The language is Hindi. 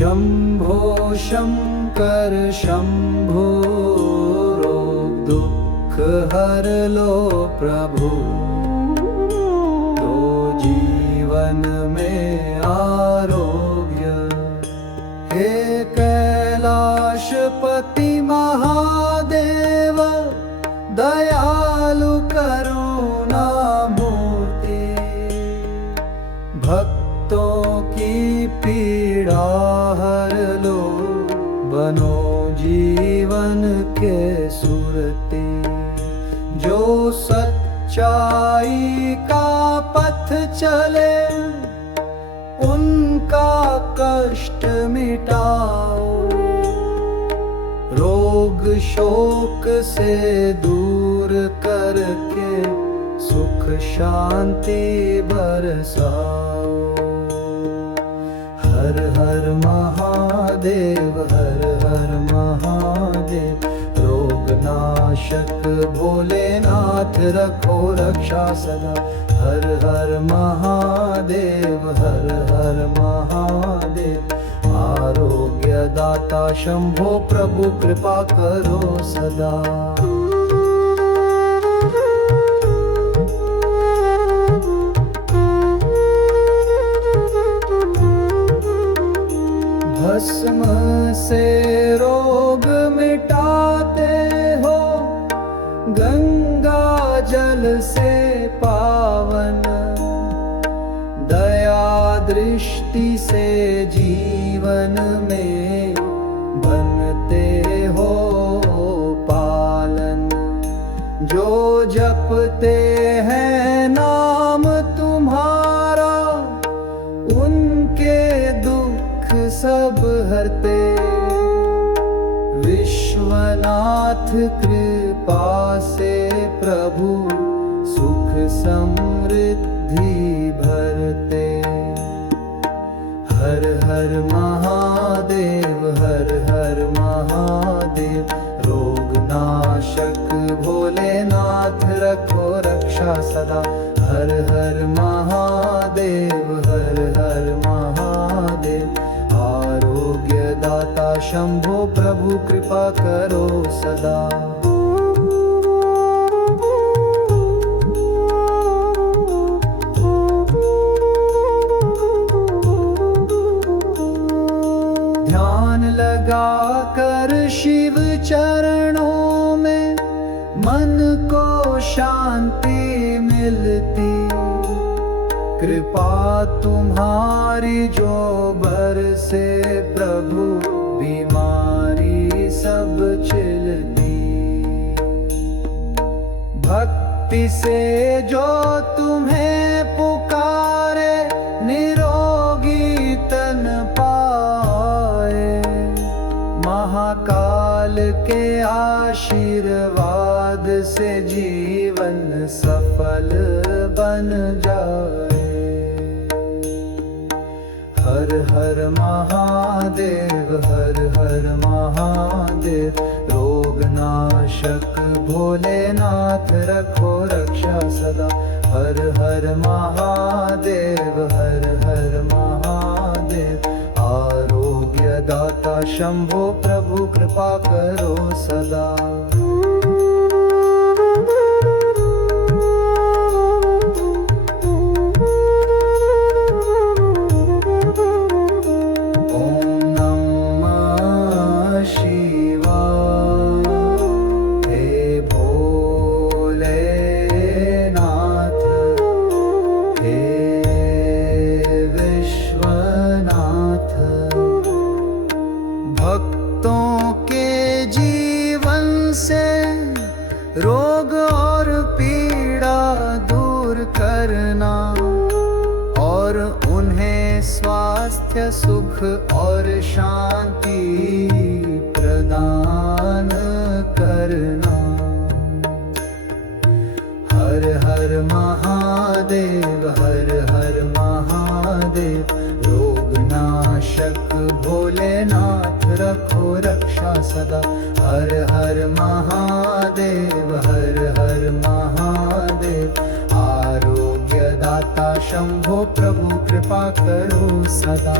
शम्भो शङ्कर शम्भो रोग दुख हर लो प्रभु। तो जीवन में आरोग्य हे कैलाशपति महादेव, दयालु करुणामूर्ति, भक्तों की पीड़ा हर लो, बनो जीवन के सुरती। जो सच्चाई का पथ चले, उनका कष्ट मिटाओ। रोग शोक से दूर करके सुख शांति बरसाओ। हर हर महादेव, हर हर महादेव, रोग नाशक भोलेनाथ रखो रक्षा सदा। हर हर महादेव, हर हर महादेव, आरोग्य दाता शंभो प्रभु कृपा करो सदा। भस्म से रोग मिटाते हो, गंगा जल से पावन, दया दृष्टि से जीवन में बनते हो पालन। जो जपते हैं नाम तुम्हारा, उनके दुख सब हरते। विश्वनाथ कृपा से प्रभु सुख समृद्धि भरते। हर हर महादेव, हर हर महादेव, रोग नाशक भोलेनाथ रखो रक्षा सदा। हर हर महादेव, हर हर महादेव, आरोग्य दाता शंभो प्रभु कृपा करो सदा। ध्यान लगा कर शिव चरणों में मन को शांति मिलती। कृपा तुम्हारी जो बरसे प्रभु, बीमारी सब छिलती। भक्ति से जो तुम्हें पुकारे, निरोगी तन पाए। महाकाल के आशीर्वाद से जीवन सफल बन जाए। हर हर महादेव, हर हर महादेव, रोग नाशक भोलेनाथ रखो रक्षा सदा। हर हर महादेव, हर हर महादेव, आरोग्य दाता शंभो प्रभु कृपा करो सदा। भक्तों के जीवन से रोग और पीड़ा दूर करना, और उन्हें स्वास्थ्य सुख और शांति प्रदान करना। हर हर महादेव, हर हर महादेव, रोग नाशक भोलेनाथ रखो रक्षा सदा। हर हर महादेव, हर हर महादेव, आरोग्य दाता शंभो प्रभु कृपा करो सदा।